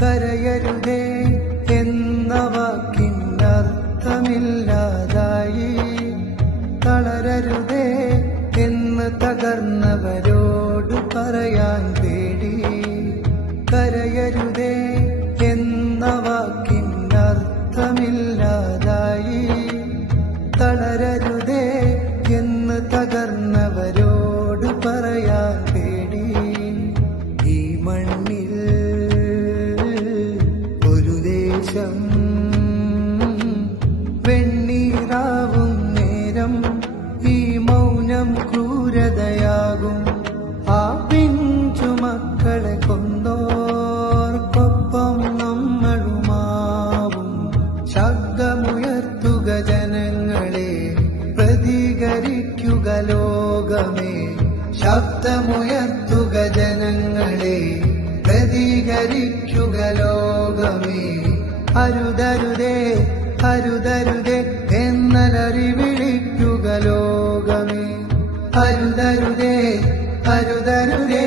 കരയരുതേ എന്ന വാക്കിനർത്ഥമില്ലാതായി. തളരരുതേ എന്ന് തകർന്നവരോട് പറയാൻ പേടി. കരയരുതേ എന്ന വാക്കിനർത്ഥമില്ലാതായി. തളരരുതേ എന്ന് തകർന്നവരോട് പറയാൻ പേടി. ഈ മണ്ണിൽ ഒരു ദേശം വെണ്ണീറാവും നേരം ഈ മൗനം ക്രൂരതയാകും. ആ പിഞ്ചു മക്കളെ കൊന്നോർക്കൊപ്പം നമ്മളുമാവും. ശബ്ദമുയർത്തുക ജനങ്ങളെ, പ്രതികരിക്കുക ലോകമേ. ശബ്ദമുയർത്തുക ജനങ്ങളെ, പ്രതികരിക്കുക ലോകമേ. അരുതരുതേ അരുതരുതേ എന്നലറി വിളിക്കുക ലോകമേ. അരുതരുതേ അരുതരുതേ